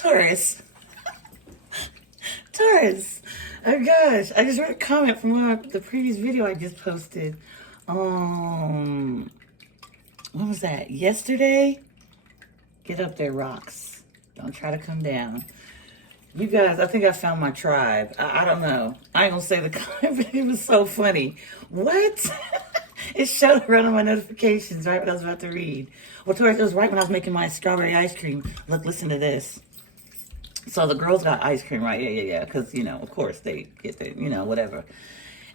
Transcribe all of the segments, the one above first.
Taurus. Taurus. Oh gosh, I just read a comment from the previous video I just posted. What was that? Yesterday? Get up there, rocks. Don't try to come down. You guys, I think I found my tribe. I don't know. I ain't gonna say the comment, but it was so funny. What? It showed right on my notifications right when I was about to read. Well, Taurus, it was right when I was making my strawberry ice cream. Look, listen to this. So the girls got ice cream, right? Yeah. Because, you know, of course they get their, you know, whatever.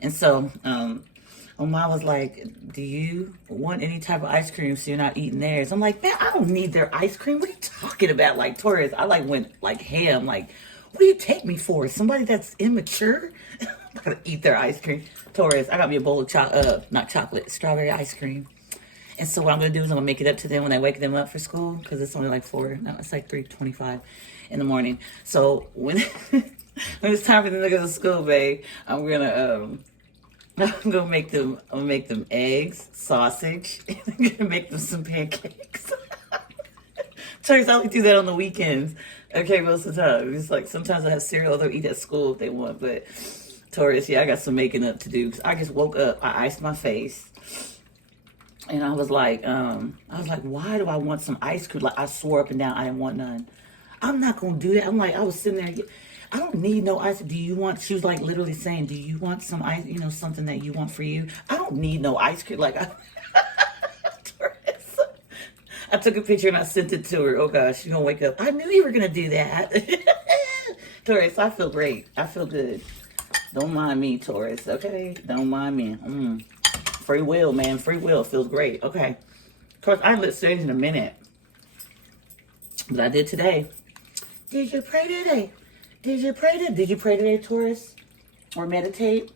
And so, Oma was like, do you want any type of ice cream so you're not eating theirs? I'm like, man, I don't need their ice cream. What are you talking about? Like, Taurus, I like went like ham. Like, what do you take me for? Somebody that's immature? I'm gonna eat their ice cream. Taurus, I got me a bowl of not chocolate, strawberry ice cream. And so what I'm gonna do is I'm gonna make it up to them when I wake them up for school, because it's only like it's like 3:25 in the morning. So when when it's time for them to go to school, babe, I'm gonna make them eggs, sausage, and I'm gonna make them some pancakes. Taurus, I only do that on the weekends. Okay, most of the time. It's like sometimes I have cereal they'll eat at school if they want, but Taurus, yeah, I got some making up to do. Cause I just woke up, I iced my face, and I was like, why do I want some ice cream? Like I swore up and down I didn't want none. I'm not gonna do that. I'm like, I was sitting there. I don't need no ice. Do you want? She was like literally saying, do you want some ice? You know, something that you want for you. I don't need no ice cream. Like I took a picture and I sent it to her. Oh gosh, she's gonna wake up. I knew you were gonna do that. Taurus, I feel great. I feel good. Don't mind me, Taurus, okay? Don't mind me. Free will, man. Free will feels great. Okay. Taurus, I haven't lit stage in a minute. But I did today. Did you pray today? Did you pray today, Taurus? Or meditate?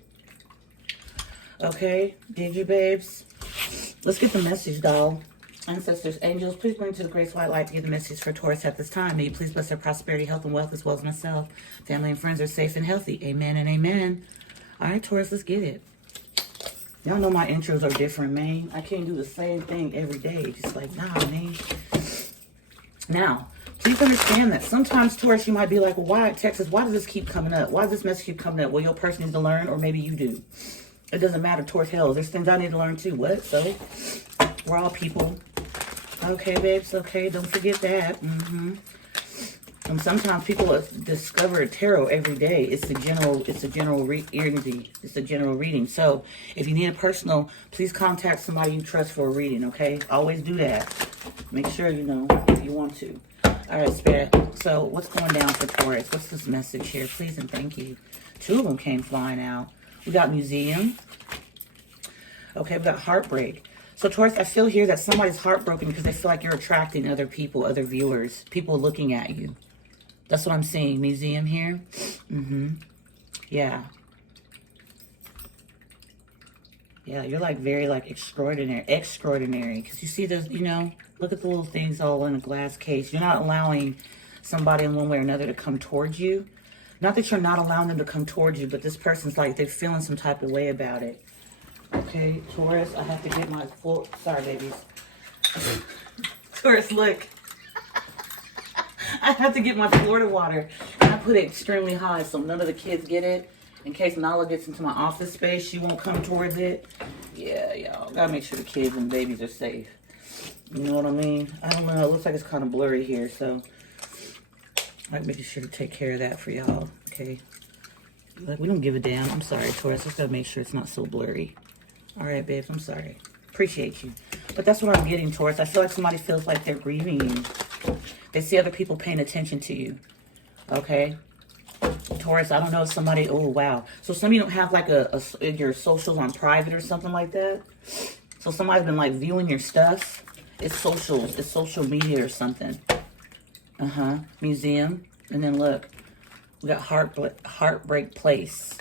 Okay. Did you, babes? Let's get the message, doll. Ancestors, angels, please bring to the grace white light to give the message for Taurus at this time. May you please bless their prosperity, health, and wealth, as well as myself. Family and friends are safe and healthy. Amen and amen. All right, Taurus, let's get it. Y'all know my intros are different, man. I can't do the same thing every day. Just like, nah, man. Now, please understand that sometimes, Taurus, you might be like, well, why, Texas, why does this keep coming up? Why does this message keep coming up? Well, your person needs to learn, or maybe you do. It doesn't matter, Taurus, hell. There's things I need to learn too. What? So, we're all people. Okay, babes. Okay, don't forget that. And sometimes people discover tarot every day. It's a general reading. So if you need a personal, please contact somebody you trust for a reading. Okay, always do that. Make sure you know if you want to. All right, Spirit. So what's going down for Taurus? What's this message here? Please and thank you. 2 of them came flying out. We got museum. Okay, we got heartbreak. So, Taurus, I feel here that somebody's heartbroken because they feel like you're attracting other people, other viewers, people looking at you. That's what I'm seeing. Museum here. Yeah. Yeah, you're like very like extraordinary. Because you see those, you know, look at the little things all in a glass case. You're not allowing somebody in one way or another to come towards you. Not that you're not allowing them to come towards you, but this person's like, they're feeling some type of way about it. Okay, Taurus, I have to get my full... Sorry, babies. Taurus, look. I have to get my Florida water. And I put it extremely high so none of the kids get it. In case Nala gets into my office space, she won't come towards it. Yeah, y'all. Gotta make sure the kids and babies are safe. You know what I mean? I don't know. It looks like it's kind of blurry here, so... I'm making sure to take care of that for y'all. Okay? Like, we don't give a damn. I'm sorry, Taurus. Just gotta make sure it's not so blurry. All right, babes, I'm sorry. Appreciate you. But that's what I'm getting, Taurus. I feel like somebody feels like they're grieving you. They see other people paying attention to you. Okay? Taurus, I don't know if somebody... Oh, wow. So some of you don't have like your socials on private or something like that. So somebody's been like viewing your stuff. It's socials. It's social media or something. Museum. And then look. We got heartbreak place.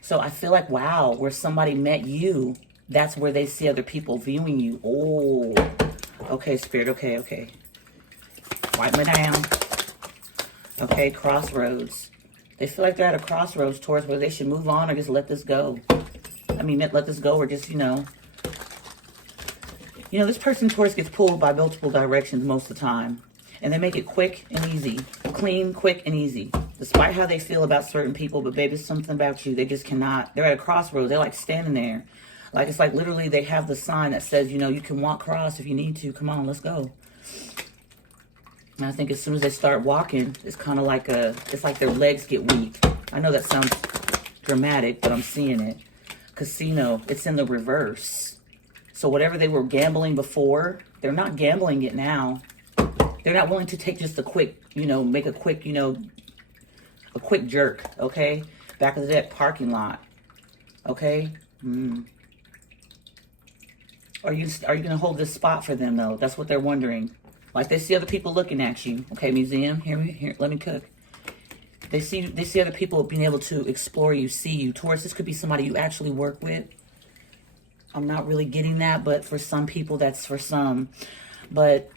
So I feel like, wow, where somebody met you... That's where they see other people viewing you. Oh, okay, Spirit. Okay. Wipe me down. Okay, crossroads. They feel like they're at a crossroads towards where they should move on or just let this go. I mean, let this go or just, you know, this person, Taurus, gets pulled by multiple directions most of the time. And they make it quick and easy. Clean, quick, and easy. Despite how they feel about certain people, but baby, it's something about you. They just cannot. They're at a crossroads. They're like standing there. Like, it's like literally they have the sign that says, you know, you can walk across if you need to. Come on, let's go. And I think as soon as they start walking, it's kind of like it's like their legs get weak. I know that sounds dramatic, but I'm seeing it. Casino, it's in the reverse. So whatever they were gambling before, they're not gambling it now. They're not willing to take just a quick, you know, make a quick, you know, a quick jerk, okay? Back of the deck parking lot, okay? Are you going to hold this spot for them, though? That's what they're wondering. Like, they see other people looking at you. Okay, museum, here, let me cook. They see other people being able to explore you, see you. Taurus, this could be somebody you actually work with. I'm not really getting that, but for some people, that's for some. But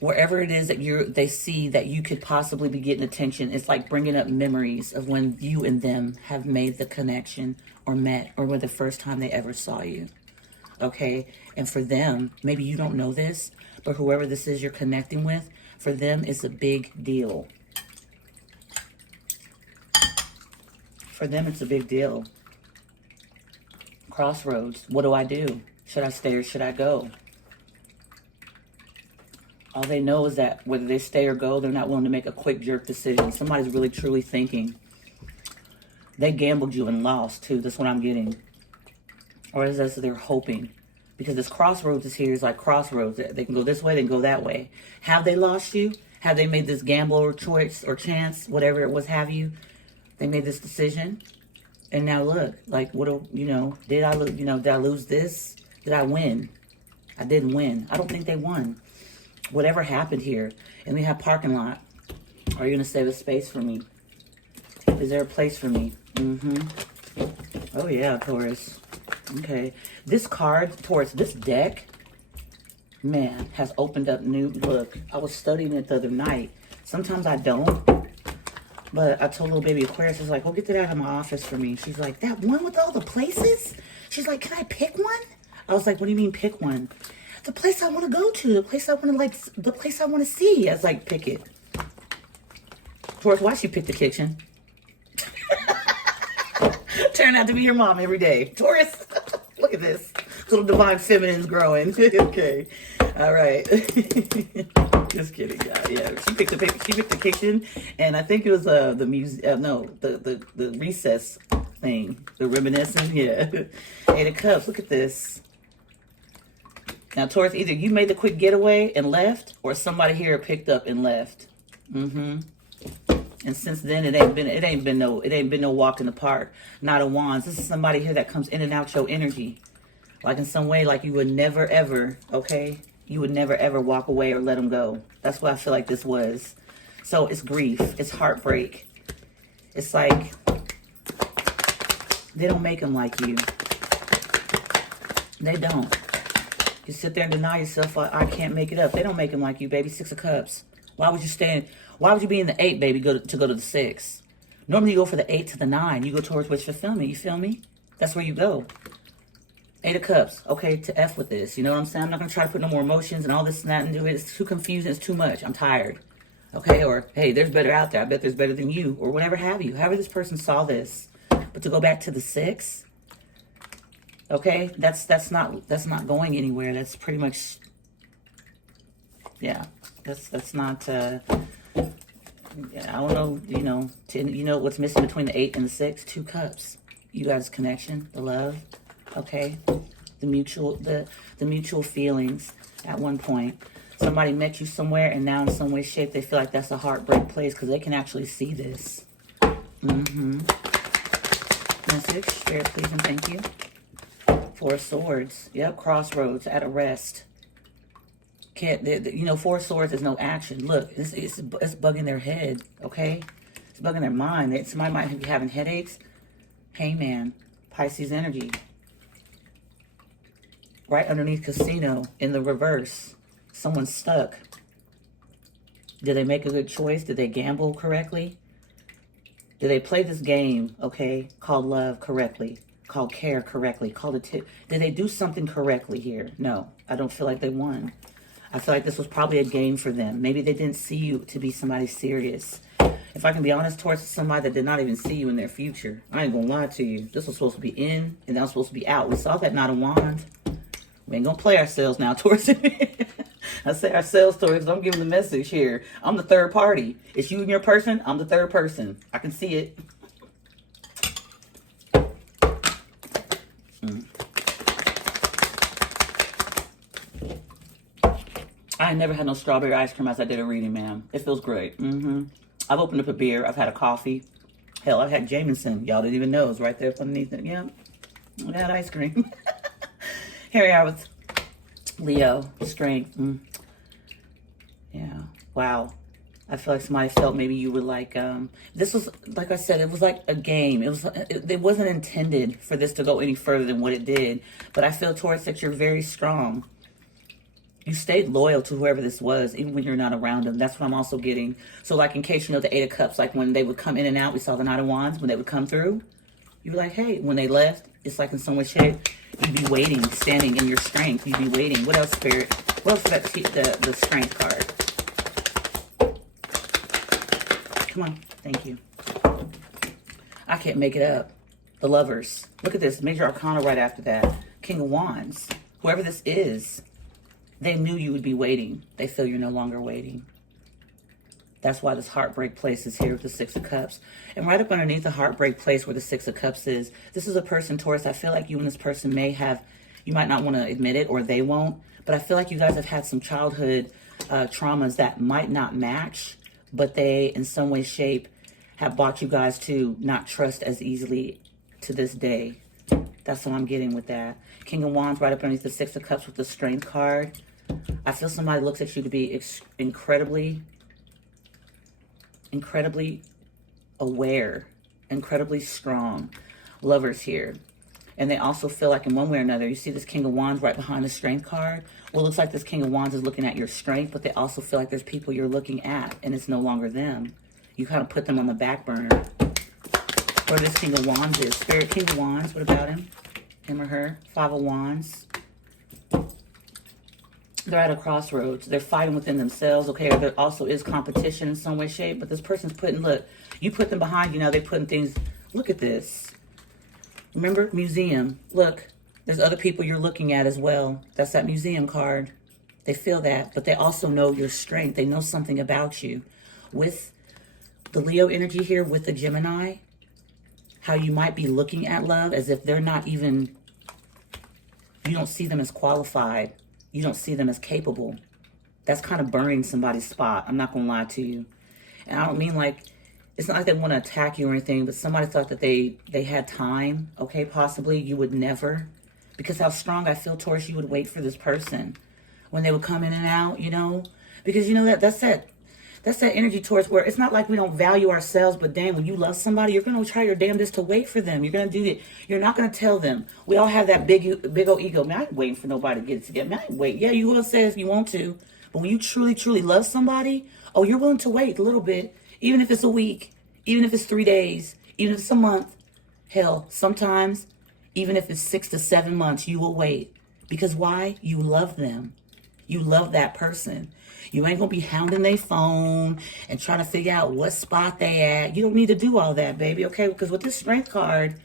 wherever it is that they see that you could possibly be getting attention, it's like bringing up memories of when you and them have made the connection or met, or when the first time they ever saw you. Okay? And for them, maybe you don't know this, but whoever this is you're connecting with, for them, it's a big deal. For them, it's a big deal. Crossroads. What do I do? Should I stay or should I go? All they know is that whether they stay or go, they're not willing to make a quick jerk decision. Somebody's really truly thinking. They gambled you and lost too. That's what I'm getting. Or is this they're hoping? Because this crossroads is here is like crossroads. They can go this way, they can go that way. Have they lost you? Have they made this gamble or choice or chance, whatever it was, have you? They made this decision. And now look, like, what, you know, did I lose this? Did I win? I didn't win. I don't think they won. Whatever happened here. And we have parking lot. Are you going to save a space for me? Is there a place for me? Oh, yeah, Taurus. Okay. This card, Taurus, this deck, man, has opened up new. Look, I was studying it the other night. Sometimes I don't. But I told little baby Aquarius, I was like, well, get that out of my office for me. She's like, that one with all the places? She's like, can I pick one? I was like, what do you mean pick one? The place I want to go to, the place I want to like, the place I want to see. I was like, pick it. Taurus, why she pick the kitchen? Turn out to be your mom every day. Taurus, look at this. Little divine feminine's growing. Okay. All right. Just kidding, guys. Yeah, she picked the kitchen, and I think it was the music. No, the recess thing, the reminiscing. Yeah, 8 of Cups. Look at this. Now, Taurus, either you made the quick getaway and left, or somebody here picked up and left. And since then, it ain't been no walk in the park. Not a Wands. This is somebody here that comes in and out your energy, like in some way, like you would never ever. Okay. You would never, ever walk away or let them go. That's what I feel like this was. So it's grief. It's heartbreak. It's like they don't make them like you. They don't. You sit there and deny yourself, I can't make it up. They don't make them like you, baby. 6 of Cups. Why would you be in the 8, baby, to go to the 6? Normally you go for the 8 to the 9. You go towards which fulfillment. You feel me? That's where you go. 8 of Cups. Okay, to F with this. You know what I'm saying? I'm not going to try to put no more emotions and all this and that into it. It's too confusing. It's too much. I'm tired. Okay? Or, hey, there's better out there. I bet there's better than you. Or whatever have you. However this person saw this. But to go back to the 6, okay? That's not going anywhere. That's pretty much, yeah. That's not, yeah, I don't know, you know what's missing between the 8 and the 6? 2 cups. You guys' connection, the love. Okay, the mutual feelings at one point. Somebody met you somewhere, and now in some way, shape, they feel like that's a heartbreak place because they can actually see this. Message, Spirit, please and thank you. 4 of Swords. Yep, crossroads, at a rest. Can't, 4 of Swords is no action. Look, it's bugging their head, okay? It's bugging their mind. Somebody might be having headaches. Hangman, Pisces energy. Right underneath Casino in the reverse. Someone's stuck. Did they make a good choice? Did they gamble correctly? Did they play this game, okay, called love correctly? Called care correctly? Called it tip? Did they do something correctly here? No, I don't feel like they won. I feel like this was probably a game for them. Maybe they didn't see you to be somebody serious. If I can be honest, towards somebody that did not even see you in their future. I ain't gonna lie to you. This was supposed to be in, and that was supposed to be out. We saw that Knight of Wands. We ain't gonna play ourselves now towards it. I say ourselves towards, I'm giving the message here. I'm the third party. It's you and your person. I'm the third person. I can see it. I ain't never had no strawberry ice cream as I did a reading, ma'am. It feels great. I've opened up a beer. I've had a coffee. Hell, I've had Jameson. Y'all didn't even know. It's right there underneath it. Yeah. I had ice cream. Here we are with Leo. Strength. Yeah. Wow. I feel like somebody felt maybe you were like, this was, like I said, it was like a game. It wasn't intended for this to go any further than what it did. But I feel towards that you're very strong. You stayed loyal to whoever this was, even when you're not around them. That's what I'm also getting. So, like, in case you know the Eight of Cups, like when they would come in and out, we saw the Knight of Wands. When they would come through, you were like, hey. When they left, it's like in some way, shape, you'd be waiting, standing in your strength. You'd be waiting. What else, Spirit? What else did the Strength card? Come on. Thank you. I can't make it up. The Lovers. Look at this. Major Arcana right after that. King of Wands. Whoever this is, they knew you would be waiting. They feel you're no longer waiting. That's why this heartbreak place is here with the Six of Cups. And right up underneath the heartbreak place where the Six of Cups is, this is a person, Taurus, I feel like you and this person may have, you might not want to admit it or they won't, but I feel like you guys have had some childhood traumas that might not match, but they, in some way, shape, have brought you guys to not trust as easily to this day. That's what I'm getting with that. King of Wands right up underneath the Six of Cups with the Strength card. I feel somebody looks at you to be incredibly aware, incredibly strong. Lovers here. And they also feel like in one way or another, you see this King of Wands right behind the Strength card. Well, it looks like this King of Wands is looking at your strength, but they also feel like there's people you're looking at, and it's no longer them. You kind of put them on the back burner. Where this King of Wands is. Spirit, King of Wands, what about him? Him or her? Five of Wands. They're at a crossroads. They're fighting within themselves. Okay, or there also is competition in some way, shape. But this person's putting, look, you put them behind you now. They're putting things, look at this. Remember, museum. Look, there's other people you're looking at as well. That's that museum card. They feel that, but they also know your strength. They know something about you. With the Leo energy here, with the Gemini, how you might be looking at love as if they're not even, you don't see them as qualified. You don't see them as capable. That's kind of burning somebody's spot. I'm not going to lie to you. And I don't mean like, it's not like they want to attack you or anything, but somebody thought that they had time. Okay, possibly. You would never. Because how strong I feel, Taurus, you would wait for this person when they would come in and out, you know. Because, you know, that's that energy, Taurus, where it's not like we don't value ourselves, but damn, when you love somebody, you're going to try your damnedest to wait for them. You're going to do it. You're not going to tell them. We all have that big old ego. Man, I ain't waiting for nobody to get it together. Man, I ain't wait. Yeah, you will say if you want to. But when you truly, truly love somebody, oh, you're willing to wait a little bit. Even if it's a week. Even if it's 3 days. Even if it's a month. Hell, sometimes, even if it's 6 to 7 months, you will wait. Because why? You love them. You love that person. You ain't going to be hounding their phone and trying to figure out what spot they at. You don't need to do all that, baby, okay? Because with this Strength card,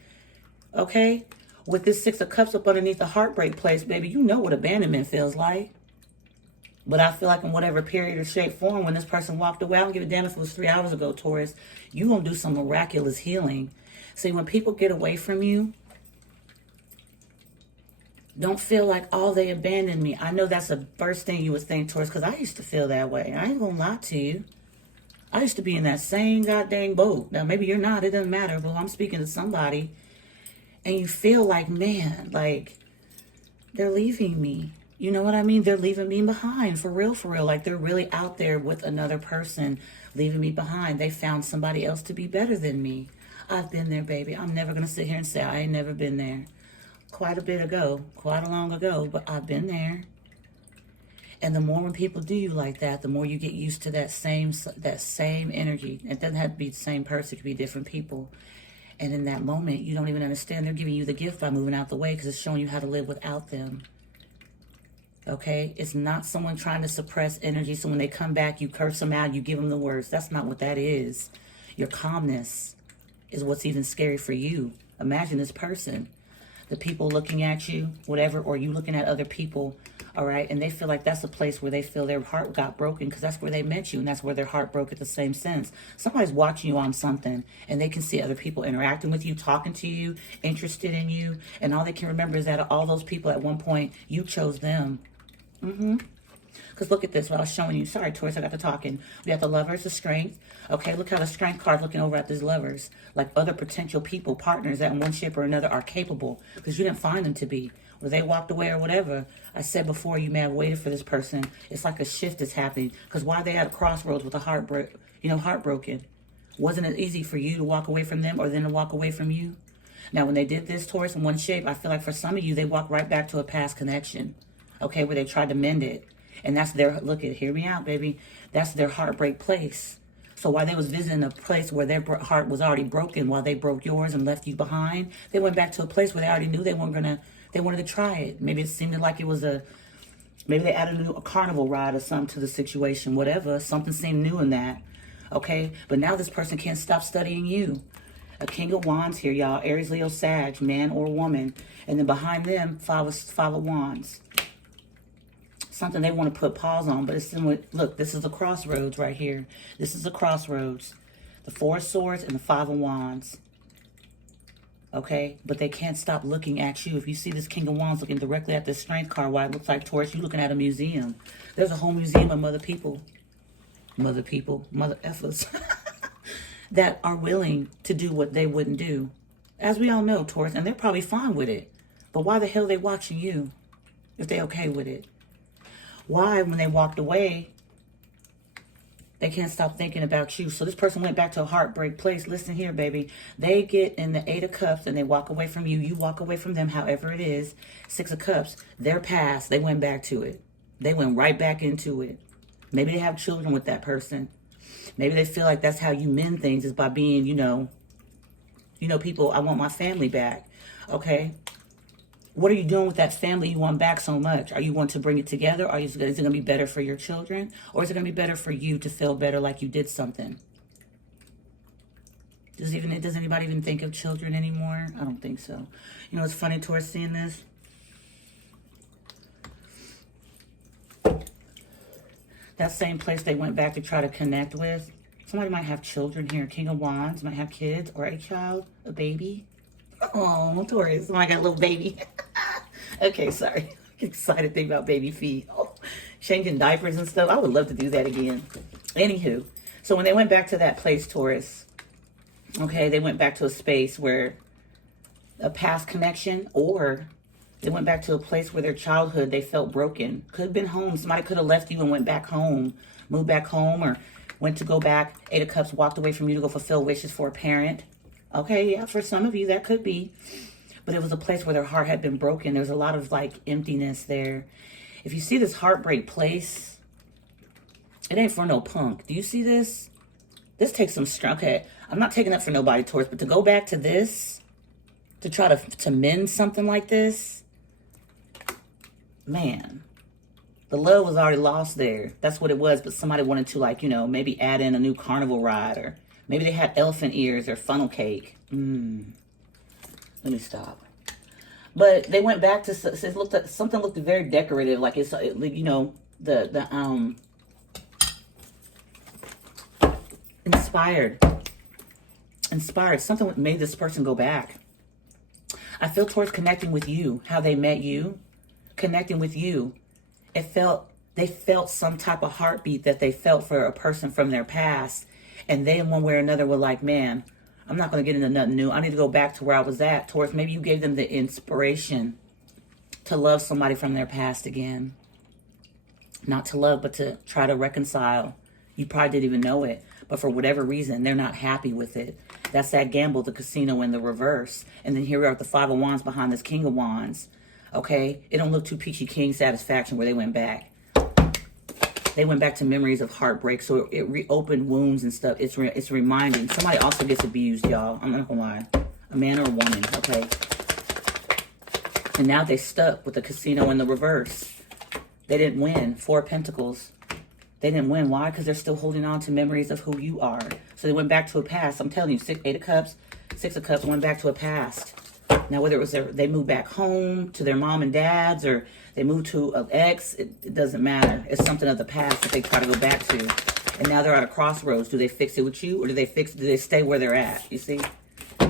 okay, with this Six of Cups up underneath the heartbreak place, baby, you know what abandonment feels like. But I feel like in whatever period or shape, form, when this person walked away, I don't give a damn if it was 3 hours ago, Taurus, you going to do some miraculous healing. See, when people get away from you, don't feel like, oh, they abandoned me. I know that's the first thing you would think, Taurus, because I used to feel that way. I ain't going to lie to you. I used to be in that same goddamn boat. Now, maybe you're not. It doesn't matter. But I'm speaking to somebody. And you feel like, man, like, they're leaving me. You know what I mean? They're leaving me behind. For real, for real. Like, they're really out there with another person, leaving me behind. They found somebody else to be better than me. I've been there, baby. I'm never going to sit here and say I ain't never been there. Quite a bit ago, quite a long ago, but I've been there. And the more when people do you like that, the more you get used to that same energy. It doesn't have to be the same person, it could be different people. And in that moment, you don't even understand they're giving you the gift by moving out the way because it's showing you how to live without them. Okay? It's not someone trying to suppress energy. So when they come back, you curse them out, you give them the words. That's not what that is. Your calmness is what's even scary for you. Imagine this person, the people looking at you, whatever, or you looking at other people, all right? And they feel like that's a place where they feel their heart got broken because that's where they met you and that's where their heart broke at the same sense. Somebody's watching you on something and they can see other people interacting with you, talking to you, interested in you, and all they can remember is that all those people at one point, you chose them. Because look at this, what I was showing you. Sorry, Taurus, I got to talking. We have the Lovers, the Strength. Okay, look how the Strength card looking over at these Lovers. Like other potential people, partners that in one shape or another are capable. Because you didn't find them to be. Or they walked away or whatever. I said before, you may have waited for this person. It's like a shift is happening. Because why they at a crossroads with a heartbroken? Wasn't it easy for you to walk away from them or them to walk away from you? Now, when they did this, Taurus, in one shape, I feel like for some of you, they walked right back to a past connection. Okay, where they tried to mend it. And that's their, look at, hear me out, baby. That's their heartbreak place. So while they was visiting a place where their heart was already broken, while they broke yours and left you behind, they went back to a place where they already knew they wanted to try it. Maybe it seemed like it was maybe they added a carnival ride or something to the situation, whatever. Something seemed new in that, okay? But now this person can't stop studying you. A King of Wands here, y'all. Aries, Leo, Sag, man or woman. And then behind them, Five of Wands. Something they want to put pause on, but it's in, look, this is the crossroads right here. This is the crossroads. The Four of Swords and the Five of Wands. Okay? But they can't stop looking at you. If you see this King of Wands looking directly at this Strength card, why it looks like, Taurus, you're looking at a museum. There's a whole museum of mother effers, that are willing to do what they wouldn't do. As we all know, Taurus, and they're probably fine with it. But why the hell are they watching you if they're okay with it? Why, when they walked away, they can't stop thinking about you? So this person went back to a heartbreak place. Listen here, baby. They get in the Eight of Cups and they walk away from you. You walk away from them, however it is. Six of Cups. Their past, they went back to it. They went right back into it. Maybe they have children with that person. Maybe they feel like that's how you mend things, is by being, people, I want my family back. Okay? What are you doing with that family you want back so much? Are you going to bring it together? Is it going to be better for your children? Or is it going to be better for you to feel better like you did something? Does anybody even think of children anymore? I don't think so. You know, it's funny, Taurus, seeing this. That same place they went back to try to connect with. Somebody might have children here. King of Wands might have kids or a child, a baby. Oh, Taurus. Oh, I got a little baby. Okay, sorry. Excited thinking about baby feet. Oh, changing diapers and stuff. I would love to do that again. Anywho, so when they went back to that place, Taurus, okay, they went back to a space where a past connection, or they went back to a place where their childhood, they felt broken. Could have been home. Somebody could have left you and went back home, moved back home, or went to go back. Eight of Cups, walked away from you to go fulfill wishes for a parent. Okay, yeah, for some of you, that could be. But it was a place where their heart had been broken. There's a lot of, emptiness there. If you see this heartbreak place, it ain't for no punk. Do you see this? This takes some strength. Okay, I'm not taking up for nobody, Taurus, but to go back to this, to try to mend something like this, man, the love was already lost there. That's what it was, but somebody wanted to, maybe add in a new carnival ride, or maybe they had elephant ears or funnel cake. Let me stop. But they went back to, something looked very decorative, like inspired. Something made this person go back. I feel towards connecting with you, how they met you, connecting with you. They felt some type of heartbeat that they felt for a person from their past. And they, in one way or another, were like, man, I'm not going to get into nothing new. I need to go back to where I was at. Taurus, maybe you gave them the inspiration to love somebody from their past again. Not to love, but to try to reconcile. You probably didn't even know it. But for whatever reason, they're not happy with it. That's that gamble, the casino in the reverse. And then here we are at the Five of Wands behind this King of Wands. Okay? It don't look too peachy king satisfaction where they went back. They went back to memories of heartbreak, so it reopened wounds and stuff. It's reminding. Somebody also gets abused, y'all. I'm not gonna lie. A man or a woman, okay? And now they stuck with the casino in the reverse. They didn't win. Four of Pentacles. They didn't win. Why? Because they're still holding on to memories of who you are. So they went back to a past. I'm telling you, Eight of Cups, Six of Cups went back to a past. Now, whether it was they moved back home to their mom and dad's, or they moved to an ex, it doesn't matter. It's something of the past that they try to go back to. And now they're at a crossroads. Do they fix it with you, or do they stay where they're at? You see?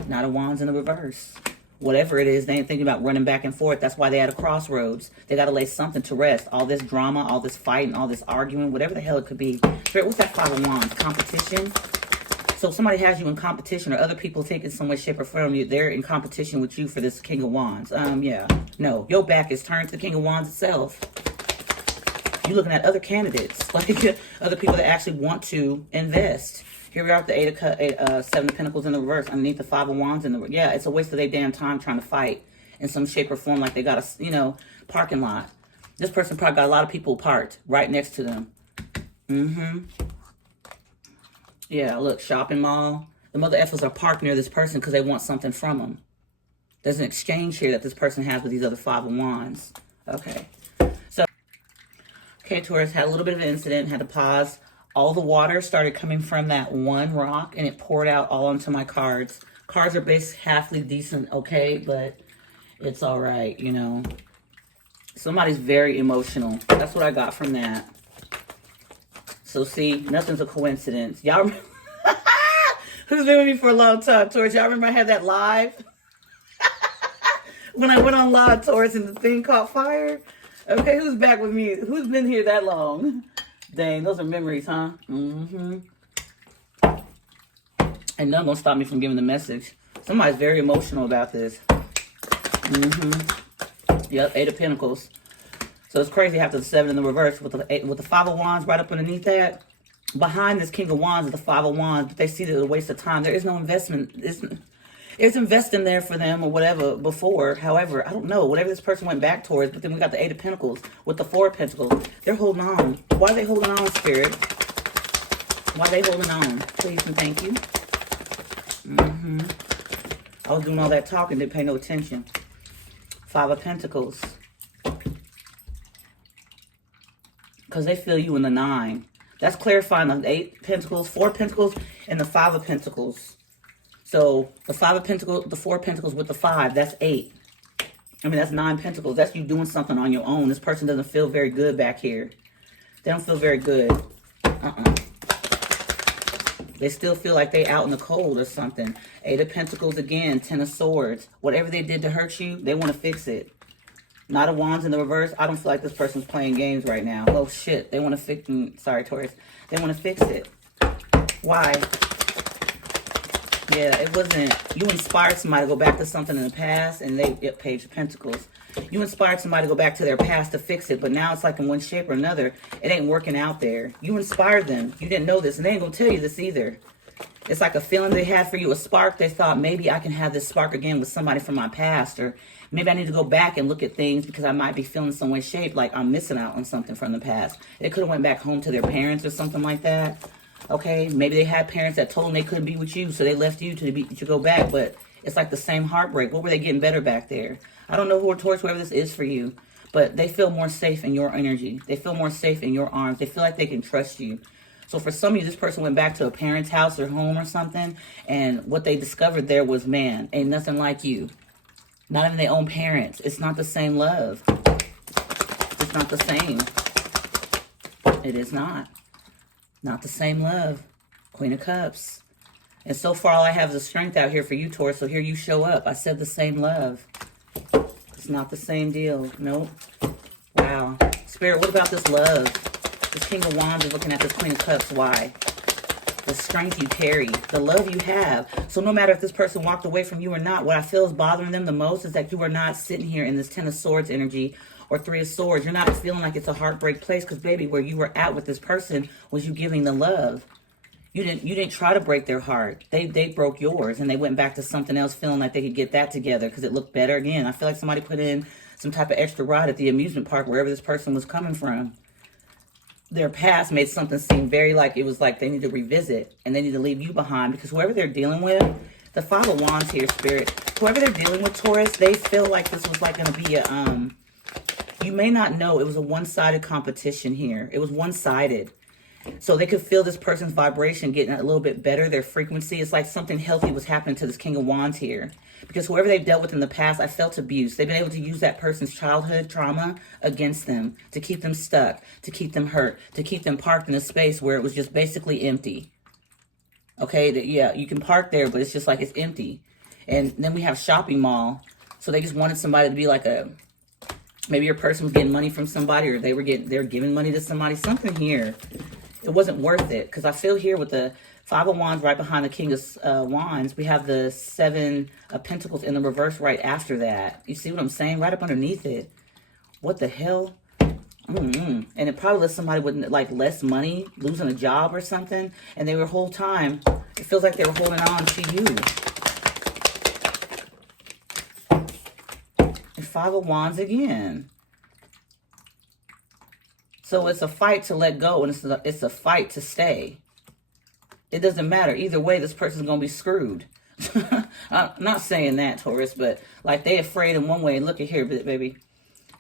Knight of Wands in the reverse. Whatever it is, they ain't thinking about running back and forth. That's why they at a crossroads. They got to lay something to rest. All this drama, all this fighting, all this arguing, whatever the hell it could be. What's that Five of Wands? Competition? So somebody has you in competition, or other people think in some way, shape, or form they're in competition with you for this King of Wands. Yeah. No. Your back is turned to the King of Wands itself. You're looking at other candidates. Like other people that actually want to invest. Here we are with the Seven of Pentacles in the reverse. Underneath the Five of Wands in the... Yeah, it's a waste of their damn time trying to fight in some shape or form, like they got a, parking lot. This person probably got a lot of people parked right next to them. Yeah, look, shopping mall. The mother effers are parked near this person because they want something from them. There's an exchange here that this person has with these other Five of Wands. Okay. So, okay, Taurus, had a little bit of an incident, had to pause. All the water started coming from that one rock, and it poured out all onto my cards. Cards are basically halfly decent, okay, but it's all right, Somebody's very emotional. That's what I got from that. So, see, nothing's a coincidence. Y'all remember? Who's been with me for a long time, Taurus? Y'all remember I had that live? When I went on live, Taurus, and the thing caught fire? Okay, who's back with me? Who's been here that long? Dang, those are memories, huh? And none gonna stop me from giving the message. Somebody's very emotional about this. Yep, Eight of Pentacles. So it's crazy after the Seven in the reverse with the Five of Wands right up underneath that. Behind this King of Wands is the Five of Wands, but they see that it's a waste of time. There is no investment. It's investing there for them or whatever before. However, I don't know. Whatever this person went back towards, but then we got the Eight of Pentacles with the Four of Pentacles. They're holding on. Why are they holding on, Spirit? Why are they holding on? Please and thank you. I was doing all that talking, didn't pay no attention. Five of Pentacles. Because they feel you in the Nine. That's clarifying the Eight Pentacles, Four Pentacles, and the Five of Pentacles. So the Five of Pentacles, the Four of Pentacles with the Five, that's 8. I mean, that's 9 Pentacles. That's you doing something on your own. This person doesn't feel very good back here. They don't feel very good. They still feel like they out in the cold or something. Eight of Pentacles again, Ten of Swords. Whatever they did to hurt you, they want to fix it. Knight of Wands in the reverse. I don't feel like this person's playing games right now. Oh, shit. They want to fix... Sorry, Taurus. They want to fix it. Why? Yeah, it wasn't... You inspired somebody to go back to something in the past, and they... Page of Pentacles. You inspired somebody to go back to their past to fix it, but now it's like in one shape or another, it ain't working out there. You inspired them. You didn't know this, and they ain't going to tell you this either. It's like a feeling they had for you, a spark. They thought, maybe I can have this spark again with somebody from my past, or maybe I need to go back and look at things because I might be feeling some way, shape, like I'm missing out on something from the past. They could have went back home to their parents or something like that. Okay, maybe they had parents that told them they couldn't be with you, so they left you to go back, but it's like the same heartbreak. What were they getting better back there? I don't know who or towards whoever this is for you, but they feel more safe in your energy. They feel more safe in your arms. They feel like they can trust you. So for some of you, this person went back to a parent's house or home or something, and what they discovered there was, man, ain't nothing like you. Not even their own parents. It's not the same love. It's not the same. It is not. Not the same love. Queen of Cups. And so far, all I have is the strength out here for you, Taurus. So here you show up. I said the same love. It's not the same deal. Nope. Wow. Spirit, what about this love? This King of Wands is looking at this Queen of Cups. Why? The strength you carry. The love you have. So no matter if this person walked away from you or not, what I feel is bothering them the most is that you are not sitting here in this Ten of Swords energy or Three of Swords. You're not feeling like it's a heartbreak place because, baby, where you were at with this person was you giving the love. You didn't try to break their heart. They broke yours, and they went back to something else feeling like they could get that together because it looked better. Again, I feel like somebody put in some type of extra ride at the amusement park, wherever this person was coming from. Their past made something seem very like it was like they need to revisit, and they need to leave you behind because whoever they're dealing with, the Five of Wands here, Spirit, whoever they're dealing with, Taurus, they feel like this was like going to be a, You may not know it was a one-sided competition here. It was one-sided. So they could feel this person's vibration getting a little bit better, their frequency. It's like something healthy was happening to this King of Wands here. Because whoever they've dealt with in the past, I felt abuse. They've been able to use that person's childhood trauma against them to keep them stuck, to keep them hurt, to keep them parked in a space where it was just basically empty. Okay, yeah, you can park there, but it's just like it's empty. And then we have shopping mall. So they just wanted somebody to be like maybe your person was getting money from somebody, or they're giving money to somebody. Something here. It wasn't worth it, because I feel here with the Five of Wands right behind the King of Wands, we have the Seven of Pentacles in the reverse right after that. You see what I'm saying? Right up underneath it. What the hell? And it probably lets somebody with like less money, losing a job or something, and they were whole time, it feels like they were holding on to you. And Five of Wands again. So it's a fight to let go, and it's a fight to stay. It doesn't matter. Either way, this person's going to be screwed. I'm not saying that, Taurus, but like they afraid in one way. Look at here, baby.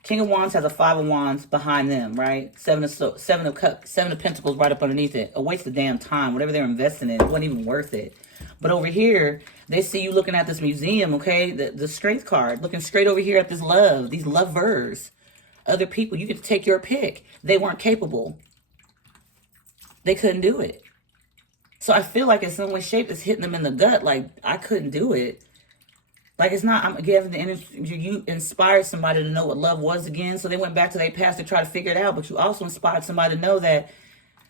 King of Wands has a Five of Wands behind them, right? Seven of Pentacles right up underneath it. A waste of damn time. Whatever they're investing in, it wasn't even worth it. But over here, they see you looking at this museum, okay? The Strength card. Looking straight over here at this love. These lovers. Other people, you get to take your pick. They weren't capable. They couldn't do it. So I feel like in some way, shape, it's hitting them in the gut. Like, I couldn't do it. Like, it's not, I'm giving the energy, you inspired somebody to know what love was again. So they went back to their past to try to figure it out. But you also inspired somebody to know that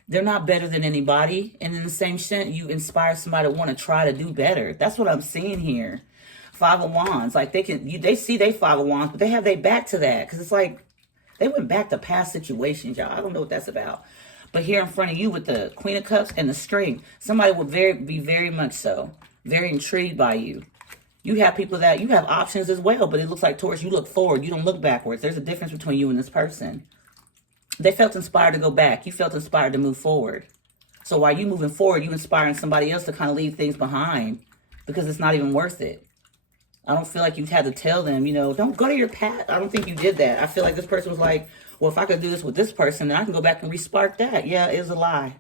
they're not better than anybody. And in the same extent, you inspire somebody to want to try to do better. That's what I'm seeing here. Five of Wands. Like, they see they Five of Wands, but they have their back to that. Because it's like, they went back to past situations, y'all. I don't know what that's about. But here in front of you with the Queen of Cups and the String, somebody will be very much so, very intrigued by you. You have people that, you have options as well, but it looks like, Taurus, you look forward. You don't look backwards. There's a difference between you and this person. They felt inspired to go back. You felt inspired to move forward. So while you moving forward, you inspiring somebody else to kind of leave things behind because it's not even worth it. I don't feel like you had to tell them, you know, don't go to your past. I don't think you did that. I feel like this person was like, well, if I could do this with this person, then I can go back and re-spark that. Yeah, it was a lie.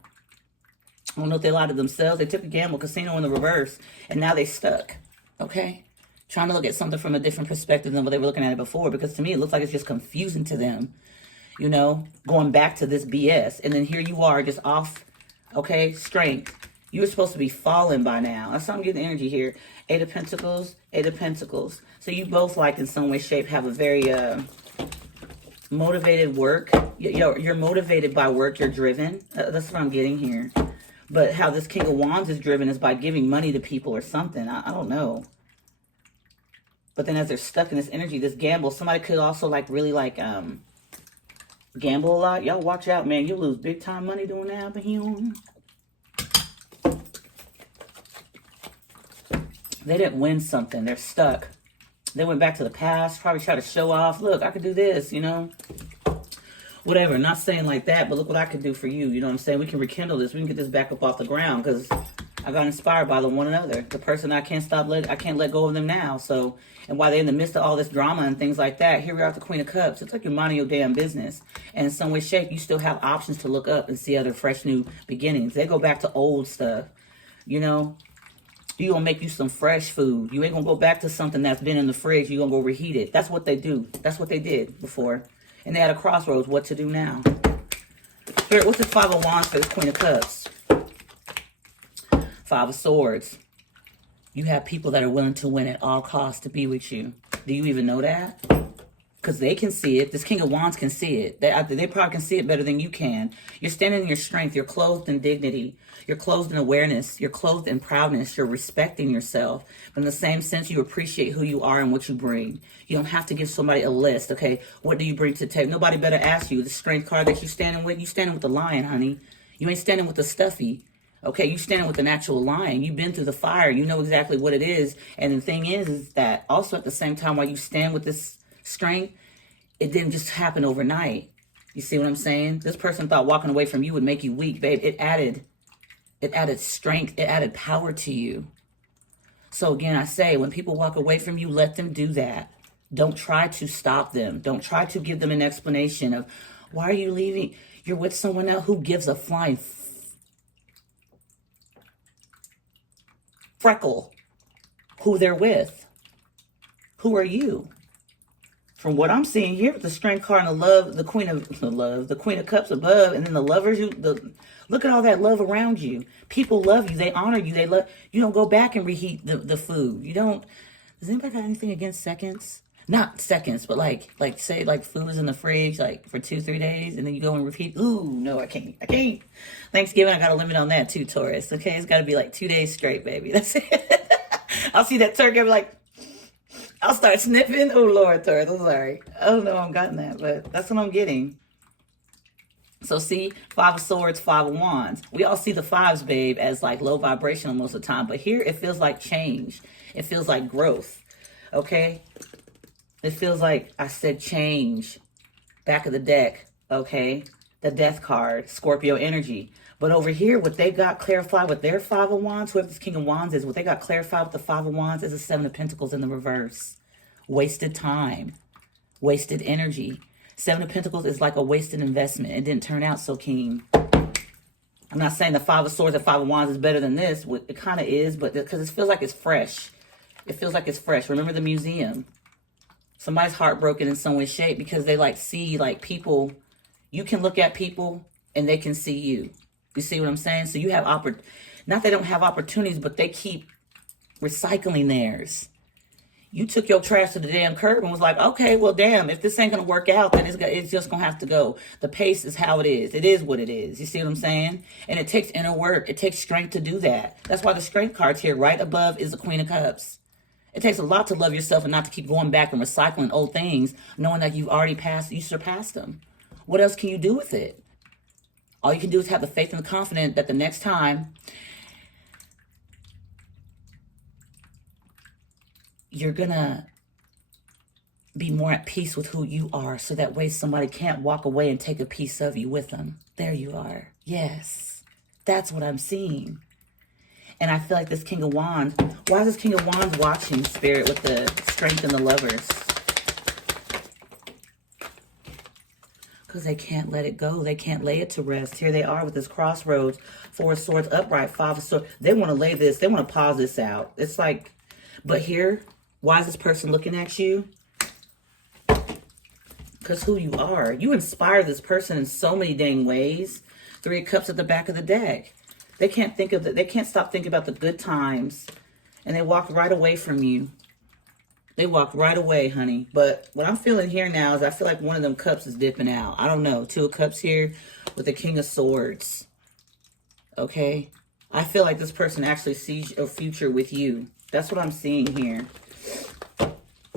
I don't know if they lied to themselves. They took a gamble, casino in the reverse, and now they stuck. Okay? Trying to look at something from a different perspective than what they were looking at it before, because to me, it looks like it's just confusing to them, you know, going back to this BS. And then here you are just off, okay, Strength. You were supposed to be falling by now. That's how I'm getting energy here. Eight of Pentacles, Eight of Pentacles. So you both, like, in some way, shape, have a very motivated work. You're motivated by work. You're driven. That's what I'm getting here. But how this King of Wands is driven is by giving money to people or something. I don't know. But then as they're stuck in this energy, this gamble, somebody could also, like, really, like, gamble a lot. Y'all watch out, man. You lose big time money doing that. But they didn't win something. They're stuck. They went back to the past, probably try to show off. Look, I could do this, you know. Whatever. Not saying like that, but look what I could do for you. You know what I'm saying? We can rekindle this. We can get this back up off the ground because I got inspired by the one another. The person I can't let go of them now. So, and while they're in the midst of all this drama and things like that, here we are at the Queen of Cups. It's like you're minding your damn business. And in some way, shape, you still have options to look up and see other fresh new beginnings. They go back to old stuff, you know. You're going to make you some fresh food. You ain't going to go back to something that's been in the fridge. You're going to go reheat it. That's what they do. That's what they did before. And they had a crossroads. What to do now? Here, what's the Five of Wands for this Queen of Cups? Five of Swords. You have people that are willing to win at all costs to be with you. Do you even know that? Because they can see it. This King of Wands can see it. They probably can see it better than you can. You're standing in your strength. You're clothed in dignity. You're clothed in awareness. You're clothed in proudness. You're respecting yourself. But in the same sense, you appreciate who you are and what you bring. You don't have to give somebody a list. Okay, what do you bring to the table? Nobody better ask you. The Strength card that you're standing with, you standing with the lion, honey. You ain't standing with the stuffy. Okay, you standing with an actual lion. You've been through the fire. You know exactly what it is. And the thing is that also at the same time while you stand with this strength, it didn't just happen overnight. You see what I'm saying? This person thought walking away from you would make you weak, babe. It added strength. It added power to you. So again, I say, when people walk away from you, let them do that. Don't try to stop them. Don't try to give them an explanation of, why are you leaving? You're with someone else. Who gives a flying freckle who they're with? Who are you? From what I'm seeing here, with the Strength card and the love, the Queen of Cups above, and then the lovers. Look at all that love around you. People love you. They honor you. They love. You don't go back and reheat the food. You don't. Does anybody got anything against seconds? Not seconds, but like say like food is in the fridge like for 2-3 days, and then you go and repeat. Ooh, no, I can't. Thanksgiving, I got a limit on that too, Taurus. Okay, it's got to be like 2 days straight, baby. That's it. I'll see that turkey. I'll be like, I'll start sniffing. Oh, Lord, Taurus, I'm sorry. I don't know I'm gotten that, but that's what I'm getting. So see, 5 of Swords, 5 of Wands. We all see the fives, babe, as like low vibrational most of the time. But here, it feels like change. It feels like growth. Okay? It feels like I said change. Back of the deck. Okay? The Death card, Scorpio energy. But over here, what they got clarified with their 5 of Wands, whoever this King of Wands is, what they got clarified with the 5 of Wands is the 7 of Pentacles in the reverse. Wasted time. Wasted energy. 7 of Pentacles is like a wasted investment. It didn't turn out so keen. I'm not saying the 5 of Swords and 5 of Wands is better than this. It kind of is, but because it feels like it's fresh. It feels like it's fresh. Remember the museum. Somebody's heartbroken in some way, shape, because they like see like people. You can look at people and they can see you. You see what I'm saying? So you have not they don't have opportunities, but they keep recycling theirs. You took your trash to the damn curb and was like, okay, well, damn, if this ain't going to work out, then it's just going to have to go. The pace is how it is. It is what it is. You see what I'm saying? And it takes inner work. It takes strength to do that. That's why the Strength card's here. Right above is the Queen of Cups. It takes a lot to love yourself and not to keep going back and recycling old things, knowing that you've already surpassed them. What else can you do with it? All you can do is have the faith and the confidence that the next time you're going to be more at peace with who you are, so that way somebody can't walk away and take a piece of you with them. There you are. Yes, that's what I'm seeing. And I feel like this King of Wands, why is this King of Wands watching, Spirit, with the Strength and the Lovers? Because they can't let it go. They can't lay it to rest. Here they are with this crossroads. 4 of Swords upright, 5 of Swords. They want to lay this. They want to pause this out. It's like, but here, why is this person looking at you? Because who you are. You inspire this person in so many dang ways. 3 of Cups at the back of the deck. They can't they can't stop thinking about the good times. And they walk right away from you. They walked right away, honey. But what I'm feeling here now is I feel like one of them cups is dipping out. I don't know. 2 of Cups here with the King of Swords. Okay? I feel like this person actually sees a future with you. That's what I'm seeing here.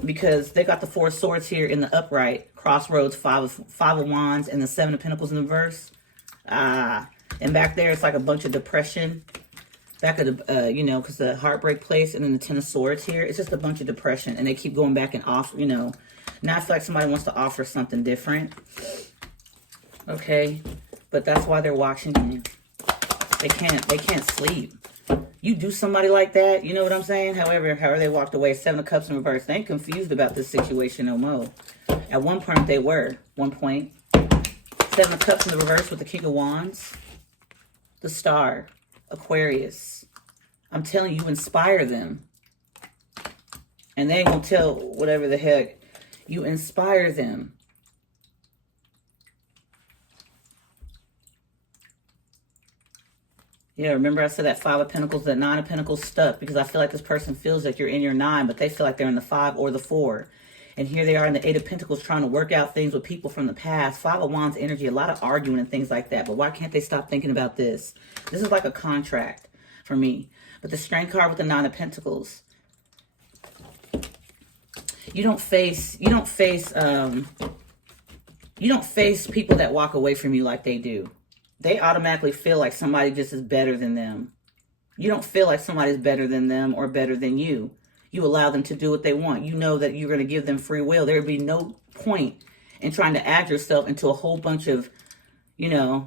Because they got the 4 of Swords here in the upright. Crossroads, 5 of Wands, and the 7 of Pentacles in the verse. And back there, it's like a bunch of depression. Back of the, because the heartbreak place, and then the 10 of Swords here. It's just a bunch of depression. And they keep going back and off, Now I feel like somebody wants to offer something different. Okay? But that's why they're watching you. They can't sleep. You do somebody like that, you know what I'm saying? However they walked away. 7 of Cups in reverse. They ain't confused about this situation no more. At one point, they were. 7 of Cups in the reverse with the King of Wands. The Star. Aquarius. I'm telling you, inspire them. And they ain't gonna tell whatever the heck. You inspire them. Yeah, remember I said that 5 of Pentacles, that 9 of Pentacles stuck, because I feel like this person feels like you're in your 9, but they feel like they're in the 5 or the 4. And here they are in the 8 of Pentacles trying to work out things with people from the past. 5 of Wands energy, a lot of arguing and things like that. But why can't they stop thinking about this? This is like a contract for me. But the Strength card with the 9 of Pentacles. You don't face people that walk away from you like they do. They automatically feel like somebody just is better than them. You don't feel like somebody's better than them or better than you. You allow them to do what they want. You know that you're going to give them free will. There would be no point in trying to add yourself into a whole bunch of, a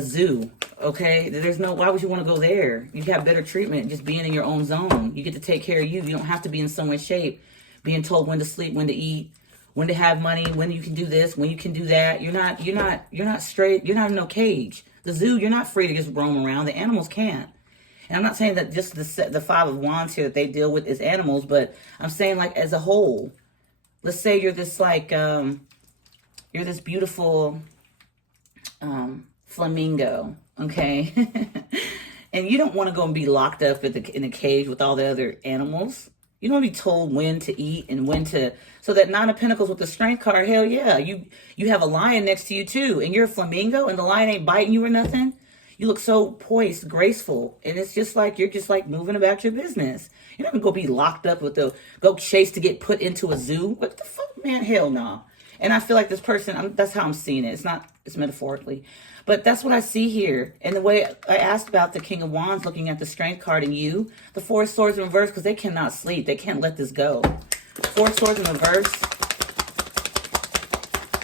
zoo. Okay? Why would you want to go there? You have better treatment just being in your own zone. You get to take care of you. You don't have to be in someone's shape being told when to sleep, when to eat, when to have money, when you can do this, when you can do that. You're not straight. You're not in no cage. The zoo, you're not free to just roam around. The animals can't. And I'm not saying that just the Five of Wands here that they deal with is animals, but I'm saying like as a whole. Let's say you're this like, you're this beautiful flamingo, okay? And you don't want to go and be locked up in a cage with all the other animals. You don't want to be told when to eat and when to... So that Nine of Pentacles with the Strength card, hell yeah. You have a lion next to you too, and you're a flamingo, and the lion ain't biting you or nothing. You look so poised, graceful, and it's just like you're just like moving about your business. You're not gonna go be locked up with go chase to get put into a zoo. What the fuck, man? Hell no. And I feel like this person, that's how I'm seeing it. It's metaphorically, but that's what I see here. And the way I asked about the King of Wands, looking at the Strength card and you, the Four of Swords in reverse, because they cannot sleep. They can't let this go. Four of Swords in reverse.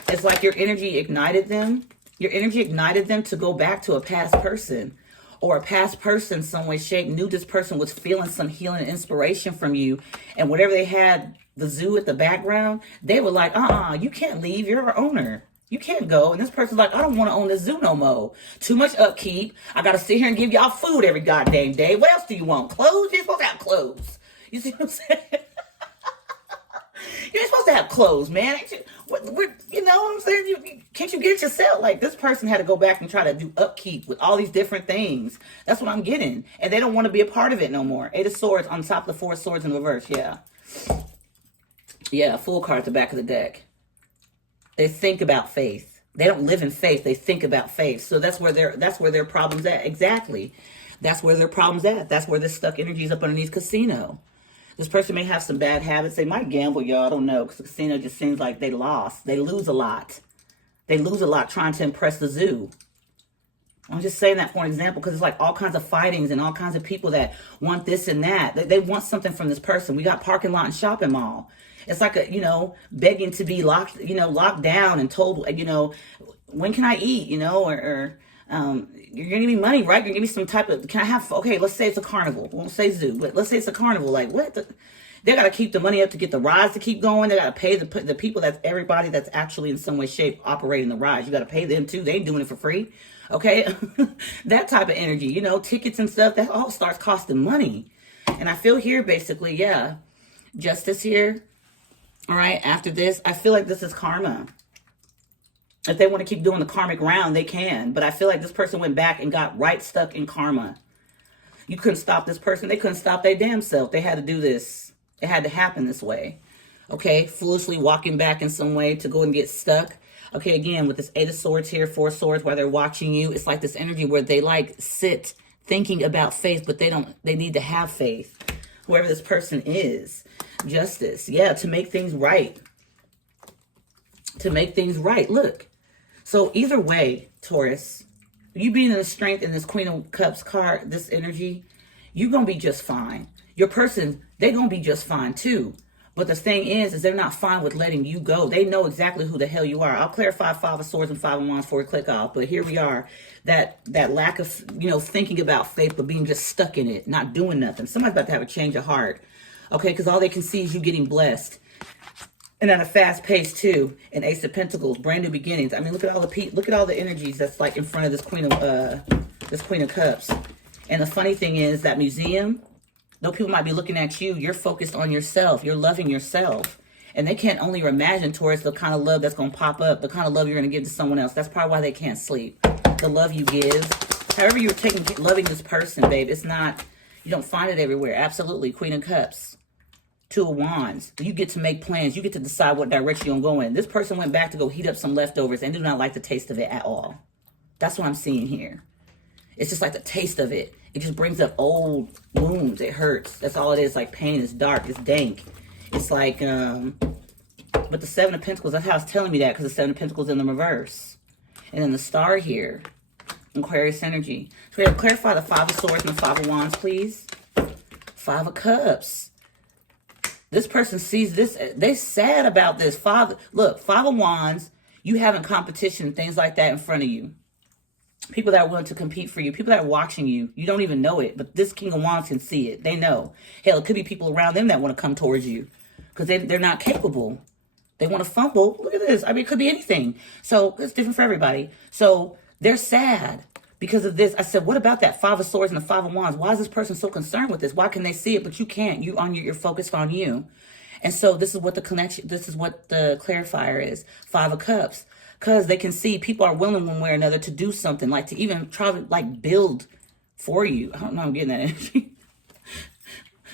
It's like your energy ignited them. Your energy ignited them to go back to a past person, or a past person some way, shape, knew this person was feeling some healing and inspiration from you. And whatever they had, the zoo at the background, they were like, you can't leave. You're our owner. You can't go. And this person's like, I don't want to own the zoo no more. Too much upkeep. I got to sit here and give y'all food every goddamn day. What else do you want? Clothes? You're supposed to have clothes. You see what I'm saying? You're supposed to have clothes, man. You know what I'm saying? Can't you get it yourself? Like, this person had to go back and try to do upkeep with all these different things. That's what I'm getting. And they don't want to be a part of it no more. Eight of Swords on top of the Four of Swords in reverse. Yeah. Yeah, Fool card at the back of the deck. They think about faith. They don't live in faith. They think about faith. So that's where their problem's at. Exactly. That's where their problem's at. That's where this stuck energy is up underneath casino. This person may have some bad habits. They might gamble, y'all. I don't know. Because the casino just seems like they lost. They lose a lot. They lose a lot trying to impress the zoo. I'm just saying that for an example, because it's like all kinds of fightings and all kinds of people that want this and that. They want something from this person. We got parking lot and shopping mall. It's like begging to be locked down and told, when can I eat, or you're gonna give me money, right? You're gonna give me some type of, can I have, okay, let's say it's a carnival. We won't say zoo, but let's say it's a carnival. Like, what? They gotta keep the money up to get the rides to keep going. They gotta pay the people, everybody that's actually in some way, shape operating the rides. You gotta pay them too. They ain't doing it for free. Okay? That type of energy, tickets and stuff, that all starts costing money. And I feel here basically, yeah, justice here. All right, after this, I feel like this is karma. If they want to keep doing the karmic round, they can. But I feel like this person went back and got right stuck in karma. You couldn't stop this person. They couldn't stop their damn self. They had to do this. It had to happen this way. Okay, foolishly walking back in some way to go and get stuck. Okay, again, with this Eight of Swords here, Four of Swords, while they're watching you, it's like this energy where they like sit thinking about faith, but they need to have faith. Whoever this person is. Justice. Yeah, to make things right. To make things right. Look. So either way, Taurus, you being in the Strength in this Queen of Cups card, this energy, you're going to be just fine. Your person, they're going to be just fine too. But the thing is they're not fine with letting you go. They know exactly who the hell you are. I'll clarify Five of Swords and Five of Wands before we click off. But here we are. That lack of, thinking about faith, but being just stuck in it, not doing nothing. Somebody's about to have a change of heart. Okay, because all they can see is you getting blessed. And at a fast pace too. And Ace of Pentacles, brand new beginnings. I mean, look at all the energies that's like in front of this Queen of Cups. And the funny thing is that museum, though people might be looking at you, you're focused on yourself. You're loving yourself. And they can't only imagine, Taurus, the kind of love that's going to pop up, the kind of love you're going to give to someone else. That's probably why they can't sleep. The love you give. However you're loving this person, babe, it's not, you don't find it everywhere. Absolutely. Queen of Cups. Two of Wands. You get to make plans. You get to decide what direction you're going to go in. This person went back to go heat up some leftovers and do not like the taste of it at all. That's what I'm seeing here. It's just like the taste of it. It just brings up old wounds. It hurts. That's all it is. Like pain. It's dark. It's dank. It's like, but the Seven of Pentacles, that's how it's telling me that, because the Seven of Pentacles in the reverse. And then the Star here, Aquarius energy. So we have to clarify the Five of Swords and the Five of Wands, please. Five of Cups. This person sees this. They're sad about this. Look, Five of Wands, you having competition, things like that in front of you. People that are willing to compete for you. People that are watching you. You don't even know it. But this King of Wands can see it. They know. Hell, it could be people around them that want to come towards you. because they're not capable. They want to fumble. Look at this. I mean, it could be anything. So it's different for everybody. So they're sad because of this. I said, what about that Five of Swords and the Five of Wands? Why is this person so concerned with this? Why can they see it, but you can't? You're focused on you. And so this is what the connection, this is what the clarifier is. Five of Cups. Because they can see people are willing one way or another to do something, like to even try to like build for you. I don't know, I'm getting that energy.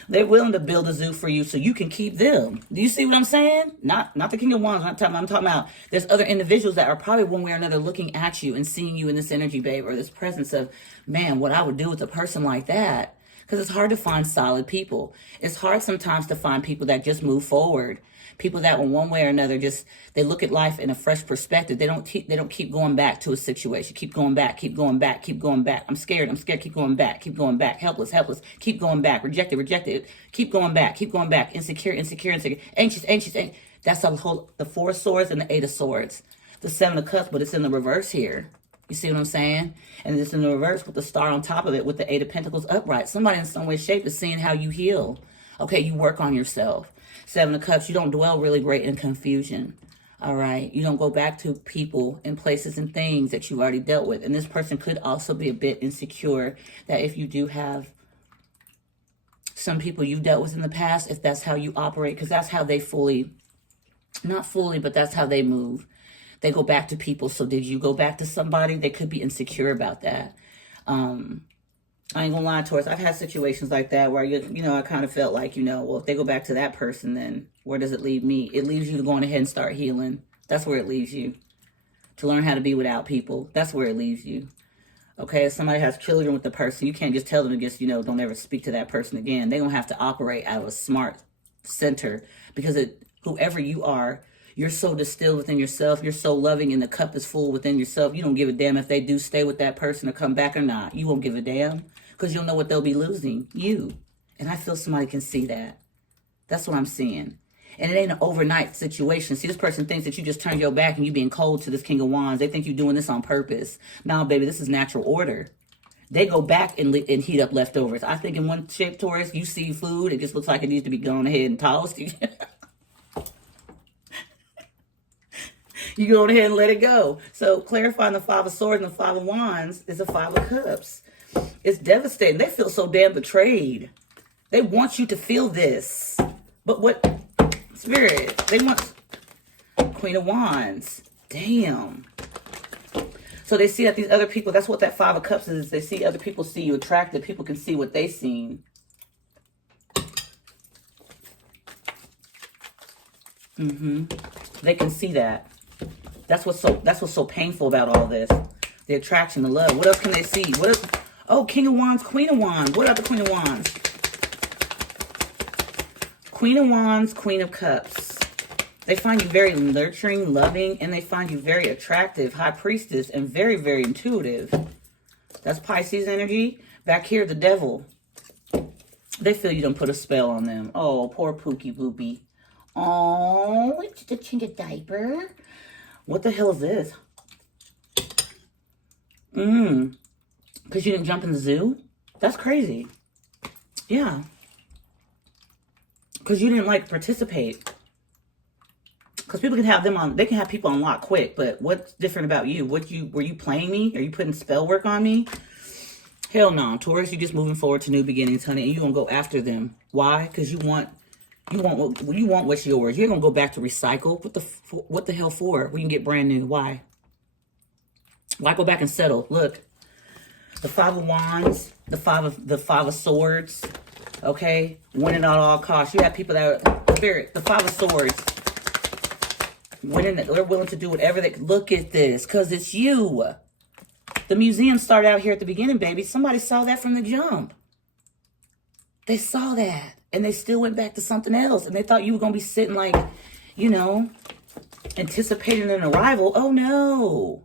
They're willing to build a zoo for you so you can keep them. Do you see what I'm saying? Not the King of Wands. I'm talking about there's other individuals that are probably one way or another looking at you and seeing you in this energy, babe, or this presence of, man, what I would do with a person like that. Because it's hard to find solid people. It's hard sometimes to find people that just move forward. People that in one way or another just, they look at life in a fresh perspective. They don't keep going back to a situation. Keep going back, keep going back, keep going back. I'm scared, keep going back, helpless, keep going back, rejected, keep going back, insecure, anxious. That's the Four of Swords and the Eight of Swords. The Seven of Cups, but it's in the reverse here. You see what I'm saying? And it's in the reverse with the star on top of it with the Eight of Pentacles upright. Somebody in some way, shape is seeing how you heal. Okay, you work on yourself. Seven of Cups, you don't dwell really great in confusion. All right? You don't go back to people and places and things that you've already dealt with. And this person could also be a bit insecure that if you do have some people you dealt with in the past, if that's how you operate, because that's how they not fully, but that's how they move. They go back to people. So did you go back to somebody? They could be insecure about that. I ain't gonna lie, Taurus. I've had situations like that where, I kind of felt like, well, if they go back to that person, then where does it leave me? It leaves you to go on ahead and start healing. That's where it leaves you. To learn how to be without people. That's where it leaves you. Okay, if somebody has children with the person, you can't just tell them to just, don't ever speak to that person again. They're going to have to operate out of a smart center because whoever you are, you're so distilled within yourself. You're so loving and the cup is full within yourself. You don't give a damn if they do stay with that person or come back or not. You won't give a damn because you'll know what they'll be losing. You. And I feel somebody can see that. That's what I'm seeing. And it ain't an overnight situation. See, this person thinks that you just turned your back and you being cold to this King of Wands. They think you're doing this on purpose. No, baby, this is natural order. They go back and heat up leftovers. I think in one shape, Taurus, you see food, it just looks like it needs to be gone ahead and tossed. You go ahead and let it go. So clarifying the Five of Swords and the Five of Wands is the Five of Cups. It's devastating. They feel so damn betrayed. They want you to feel this. But what, Spirit, they want Queen of Wands. Damn. So they see that these other people, that's what that Five of Cups is. They see other people see you attractive. People can see what they seen. They can see that. That's what's so painful about all this. The attraction, the love. What else can they see? What else? Oh, King of Wands, Queen of Wands. What about the Queen of Wands? Queen of Wands, Queen of Cups. They find you very nurturing, loving, and they find you very attractive, High Priestess, and very, very intuitive. That's Pisces energy. Back here, the Devil. They feel you don't put a spell on them. Oh, poor Pookie Boopie. Oh, it's just a change of diaper. What the hell is this? Because you didn't jump in the zoo? That's crazy. Yeah. Because you didn't, participate. Because people can have them on, they can have people on lock quick, but what's different about you? Were you playing me? Are you putting spell work on me? Hell no. Taurus, you're just moving forward to new beginnings, honey, and you're going to go after them. Why? Because you want what's yours. You're going to go back to recycle. What the hell for? We can get brand new. Why? Why go back and settle? Look, the Five of Wands, the Five of Swords, okay? Winning at all costs. You have people that are, Spirit, the Five of Swords, winning, they're willing to do whatever they, look at this, because it's you. The museum started out here at the beginning, baby. Somebody saw that from the jump. They saw that. And they still went back to something else. And they thought you were going to be sitting anticipating an arrival. Oh, no.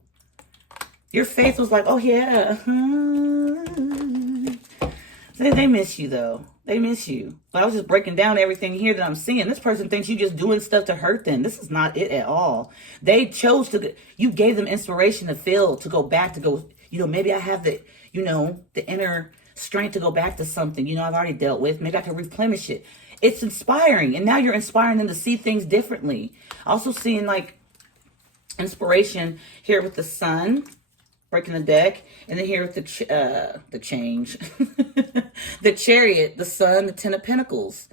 Your faith was like, oh, yeah. They miss you, though. They miss you. But I was just breaking down everything here that I'm seeing. This person thinks you just doing stuff to hurt them. This is not it at all. They chose to, you gave them inspiration to feel, to go back, to go, maybe I have the, the inner strength to go back to something, you know, I've already dealt with. Maybe I can replenish it. It's inspiring. And now you're inspiring them to see things differently. Also seeing like inspiration here with the sun, breaking the deck. And then here with the change, the chariot, the sun, the 10 of pentacles.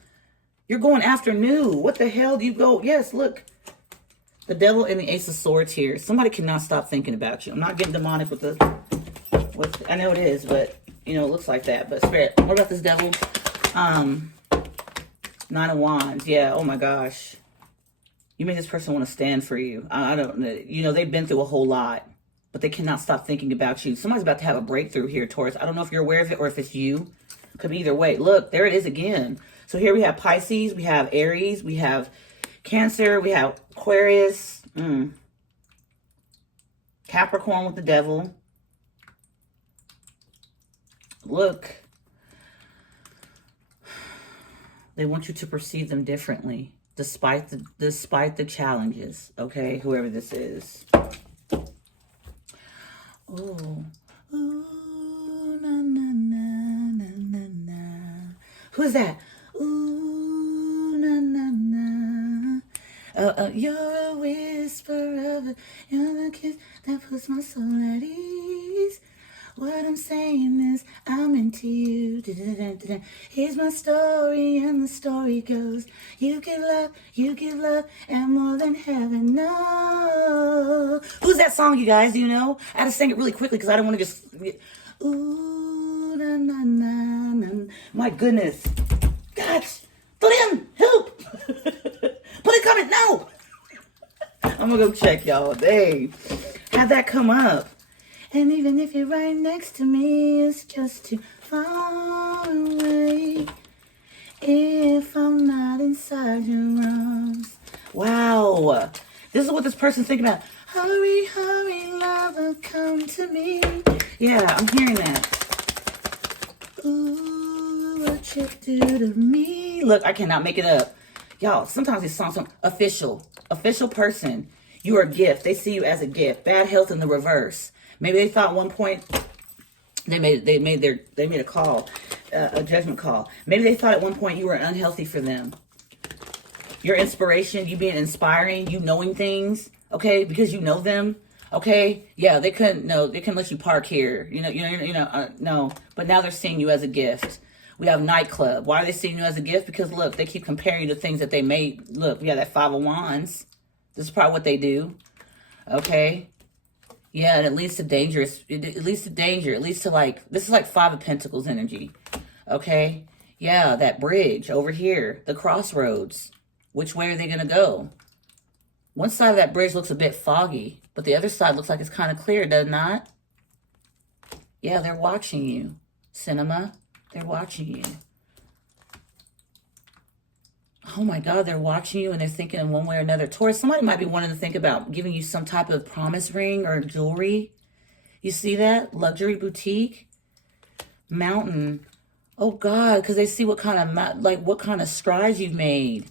You're going after new. What the hell do you go? Yes, look. The devil and the ace of swords here. Somebody cannot stop thinking about you. I'm not getting demonic with the... I know it is, but, you know, it looks like that. But spirit, what about this devil? 9 of wands. Yeah, oh my gosh. You make this person want to stand for you. I don't know. You know, they've been through a whole lot. But they cannot stop thinking about you. Somebody's about to have a breakthrough here, Taurus. I don't know if you're aware of it or if it's you. Could be either way. Look, there it is again. So here we have Pisces, we have Aries, we have Cancer, we have Aquarius, Capricorn with the devil. Look. They want you to perceive them differently, despite the challenges, okay? Whoever this is. Ooh. Ooh, na, na, na, na, na, na. Who is that? Ooh, na, na, na. You're a whisper of you're the kiss that puts my soul at ease. What I'm saying is, I'm into you. Here's my story, and the story goes. You give love, and more than heaven knows. Who's that song, you guys? Do you know? I had to sing it really quickly because I don't want to just... Ooh, na, na, na, na. My goodness. Gosh. Put in. Help. Put it coming. No. I'm going to go check, y'all. Dang. How'd that come up? And even if you're right next to me, it's just too far away. If I'm not inside your arms. Wow. This is what this person's thinking about. Hurry, hurry, lover, come to me. Yeah, I'm hearing that. Ooh, what you do to me. Look, I cannot make it up. Y'all, sometimes these songs are official. Official person. You are a gift. They see you as a gift. Bad health in the reverse. Maybe they thought at one point they made a call, a judgment call. Maybe they thought at one point you were unhealthy for them. Your inspiration, you being inspiring, you knowing things, okay, because you know them, okay. Yeah, they couldn't let you park here, no. But now they're seeing you as a gift. We have nightclub. Why are they seeing you as a gift? Because look, they keep comparing you to things that they made. Look, we have that 5 of wands. This is probably what they do, okay. Yeah, and it leads to dangerous. It leads to danger. It leads to like, this is like 5 of Pentacles energy. Okay? Yeah, that bridge over here. The crossroads. Which way are they going to go? One side of that bridge looks a bit foggy. But the other side looks like it's kind of clear, does it not? Yeah, they're watching you. Cinema. They're watching you. Oh my God, they're watching you and they're thinking in one way or another. Taurus, somebody might be wanting to think about giving you some type of promise ring or jewelry. You see that? Luxury boutique. Mountain. Oh God, because they see what kind of strides you've made.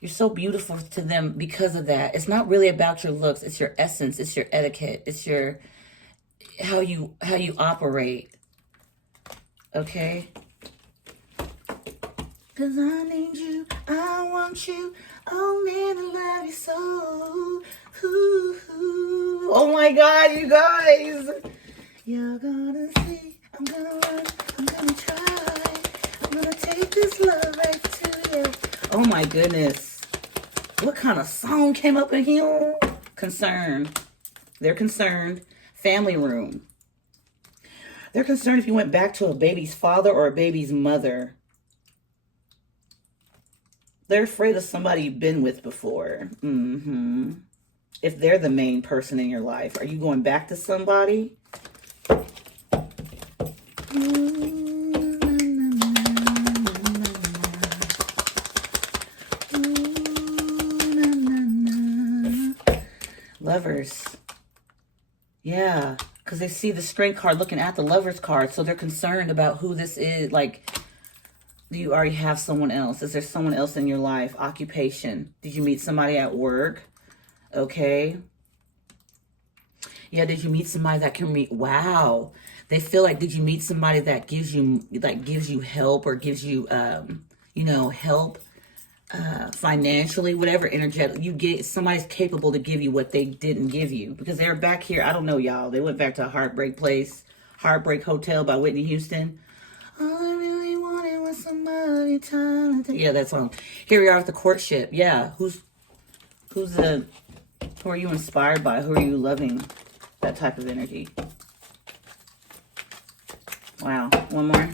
You're so beautiful to them because of that. It's not really about your looks. It's your essence. It's your etiquette. It's your how you operate. Okay? Cause I need you, I want you, oh man, I love you so. Ooh, ooh. Oh my God, you guys. You're gonna see, I'm gonna run, I'm gonna try. I'm gonna take this love right to you. Oh my goodness. What kind of song came up in here? Concerned. They're concerned. Family room. They're concerned if you went back to a baby's father or a baby's mother. They're afraid of somebody you've been with before. If they're the main person in your life. Are you going back to somebody? Lovers. Yeah. Because they see the Strength card looking at the Lovers card. So they're concerned about who this is. Like... Do you already have someone else? Is there someone else in your life? Occupation. Did you meet somebody at work? Okay. Yeah, did you meet somebody that can meet? Wow. They feel like, did you meet somebody that gives you help, or gives you, you know, help financially, whatever energetic you get. Somebody's capable to give you what they didn't give you, because they're back here. I don't know, y'all. They went back to a heartbreak place, Heartbreak Hotel by Whitney Houston. All I really wanted was somebody talented. Yeah, that song. Here we are with the courtship. Yeah, who are you inspired by? Who are you loving? That type of energy. Wow. One more.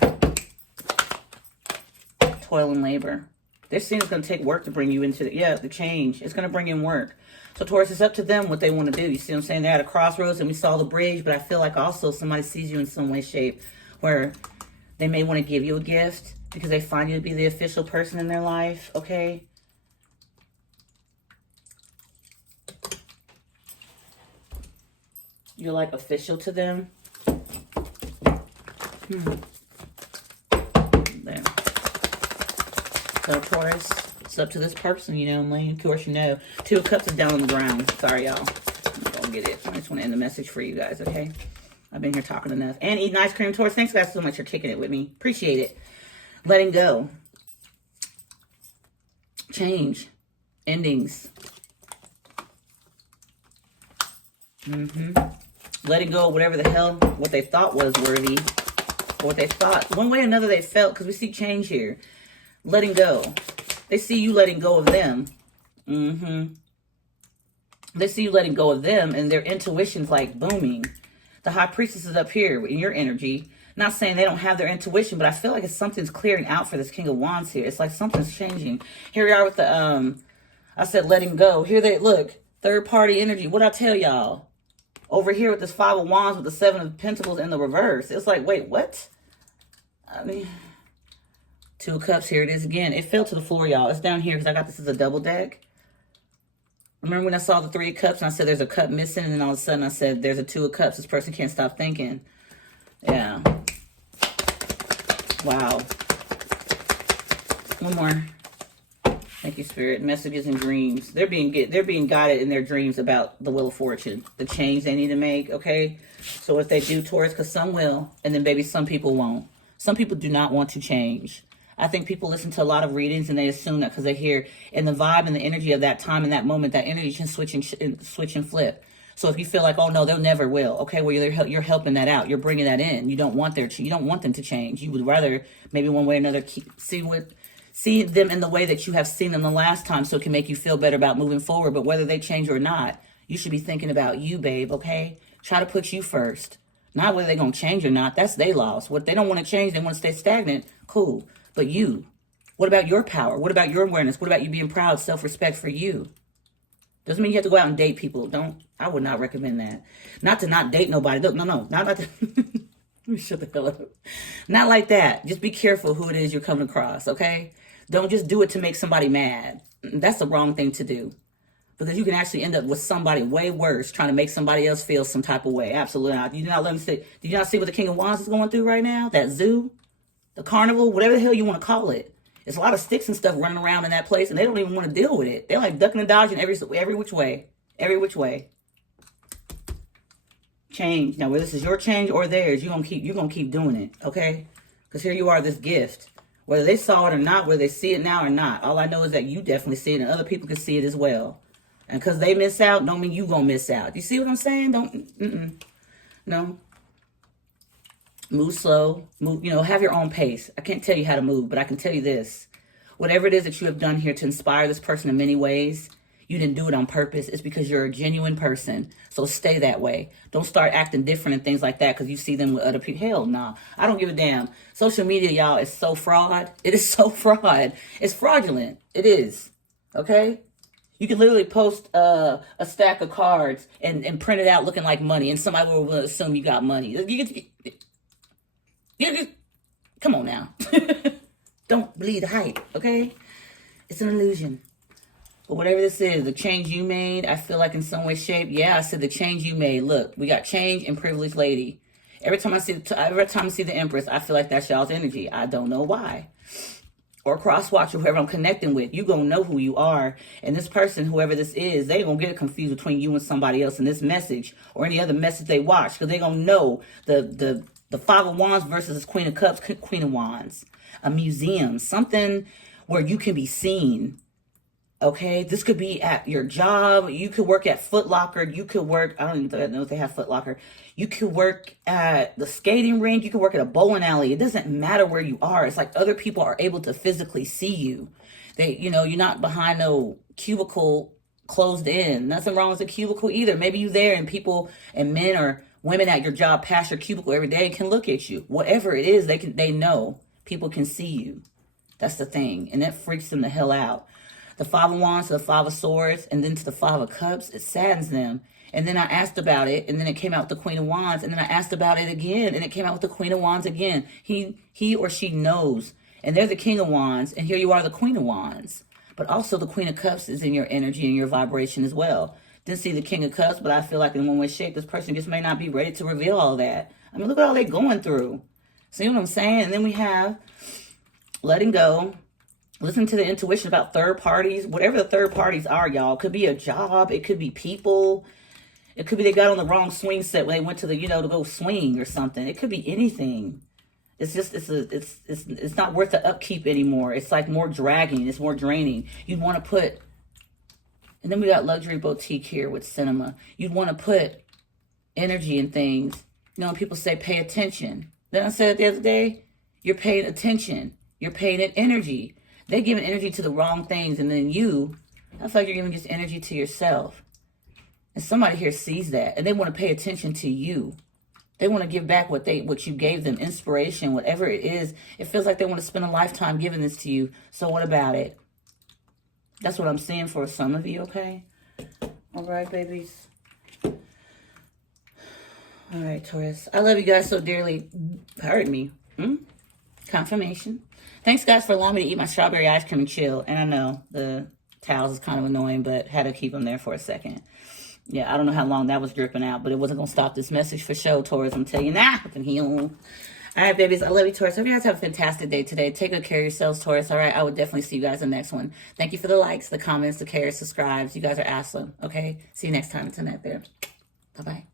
Toil and labor. This thing is going to take work to bring you into the change. It's going to bring in work. So Taurus, it's up to them what they want to do. You see what I'm saying? They're at a crossroads, and we saw the bridge, but I feel like also somebody sees you in some way, shape, where they may want to give you a gift because they find you to be the official person in their life, okay? You're like official to them. There. So Taurus, it's up to this person, you know, Lane. Of course, you know. 2 of Cups is down on the ground. Sorry, y'all. I'm gonna get it. I just want to end the message for you guys, okay? I've been here talking enough. And eating ice cream, Taurus. Thanks, guys, so much for kicking it with me. Appreciate it. Letting go. Change. Endings. Letting go of whatever the hell, what they thought was worthy. Or what they thought. One way or another they felt, because we see change here. Letting go. They see you letting go of them. They see you letting go of them, and their intuition's like booming. The High Priestess is up here in your energy. Not saying they don't have their intuition, but I feel like it's something's clearing out for this King of Wands here. It's like something's changing. Here we are with the, I said letting go. Here they, look, third party energy. What'd I tell y'all? Over here with this 5 of Wands with the 7 of Pentacles in the reverse. It's like, wait, what? I mean, 2 of Cups, here it is again. It fell to the floor, y'all. It's down here because I got this as a double deck. Remember when I saw the 3 of Cups and I said there's a cup missing, and then all of a sudden I said there's a 2 of Cups. This person can't stop thinking. Yeah. Wow. One more. Thank you, Spirit. Messages and dreams. They're being guided in their dreams about the Wheel of Fortune, the change they need to make, okay? So if they do, Taurus, because some will, and then maybe some people won't. Some people do not want to change. I think people listen to a lot of readings and they assume that because they hear in the vibe and the energy of that time and that moment, that energy can switch and flip. So if you feel like, oh no, they'll never will. Okay, well you're helping that out. You're bringing that in. You don't want them to change. You would rather maybe one way or another see them in the way that you have seen them the last time, so it can make you feel better about moving forward. But whether they change or not, you should be thinking about you, babe. Okay, try to put you first. Not whether they're gonna change or not. That's their loss. What they don't want to change, they want to stay stagnant. Cool. But you, what about your power? What about your awareness? What about you being proud, self-respect for you? Doesn't mean you have to go out and date people. I would not recommend that. Not to not date nobody. Look, no, not about that. Let me shut the hell up. Not like that. Just be careful who it is you're coming across, okay? Don't just do it to make somebody mad. That's the wrong thing to do. Because you can actually end up with somebody way worse trying to make somebody else feel some type of way. Absolutely not. Did you not see what the King of Wands is going through right now? That zoo? The carnival, whatever the hell you want to call it. There's a lot of sticks and stuff running around in that place, and they don't even want to deal with it. They're like ducking and dodging every which way. Every which way. Change. Now, whether this is your change or theirs, you're gonna keep doing it, okay? Because here you are, this gift. Whether they saw it or not, whether they see it now or not, all I know is that you definitely see it, and other people can see it as well. And because they miss out, don't mean you gonna miss out. You see what I'm saying? No. Move slow. Move, have your own pace. I can't tell you how to move, but I can tell you this. Whatever it is that you have done here to inspire this person in many ways, you didn't do it on purpose. It's because you're a genuine person. So stay that way. Don't start acting different and things like that because you see them with other people. Hell no. I don't give a damn. Social media, y'all, is so fraud. It is so fraud. It's fraudulent. It is. Okay? You can literally post a stack of cards and print it out looking like money, and somebody will assume you got money. Come on now. Don't believe the hype, okay? It's an illusion. But whatever this is, the change you made, I feel like in some way, shape, yeah, I said the change you made. Look, we got change and privileged lady. Every time I see the Empress, I feel like that's y'all's energy. I don't know why. Or crosswatch or whoever I'm connecting with, you gonna know who you are. And this person, whoever this is, they gonna get confused between you and somebody else in this message or any other message they watch, because they gonna know the The Five of Wands versus this Queen of Cups, Queen of Wands. A museum, something where you can be seen. Okay, this could be at your job. You could work at Foot Locker. You could work, I don't even know if they have Foot Locker. You could work at the skating rink. You could work at a bowling alley. It doesn't matter where you are. It's like other people are able to physically see you. They, you know, you're not behind no cubicle closed in. Nothing wrong with a cubicle either. Maybe you there and people and men or women at your job pass your cubicle every day and can look at you. Whatever it is, they know. People can see you. That's the thing. And that freaks them the hell out. The Five of Wands to the Five of Swords, and then to the Five of Cups, it saddens them. And then I asked about it, and then it came out with the Queen of Wands, and then I asked about it again, and it came out with the Queen of Wands again. He or she knows, and they're the King of Wands, and here you are, the Queen of Wands. But also the Queen of Cups is in your energy and your vibration as well. Didn't see the King of Cups, but I feel like in one way, shape, this person just may not be ready to reveal all that. I mean, look at all they're going through. See what I'm saying? And then we have letting go. Listen to the intuition about third parties, whatever the third parties are, y'all. It could be a job. It could be people. It could be they got on the wrong swing set when they went to the, to go swing or something. It could be anything. It's just, it's not worth the upkeep anymore. It's like more dragging. It's more draining. You'd want to put, and then we got luxury boutique here with cinema. You'd want to put energy in things. People say pay attention. Then I said the other day, you're paying attention. You're paying it energy. They're giving energy to the wrong things, and then I feel like you're giving just energy to yourself. And somebody here sees that, and they want to pay attention to you. They want to give back what you gave them, inspiration, whatever it is. It feels like they want to spend a lifetime giving this to you. So what about it? That's what I'm seeing for some of you, okay? All right, babies. All right, Taurus. I love you guys so dearly. Hurt me. Confirmation. Thanks, guys, for allowing me to eat my strawberry ice cream and chill. And I know the towels is kind of annoying, but had to keep them there for a second. Yeah, I don't know how long that was dripping out, but it wasn't going to stop this message for show, Taurus. I'm telling you now. I can heal. All right, babies. I love you, Taurus. Hope you guys have a fantastic day today. Take good care of yourselves, Taurus. All right, I will definitely see you guys in the next one. Thank you for the likes, the comments, the cares, subscribes. You guys are awesome. Okay, see you next time. Until next there. Bye-bye.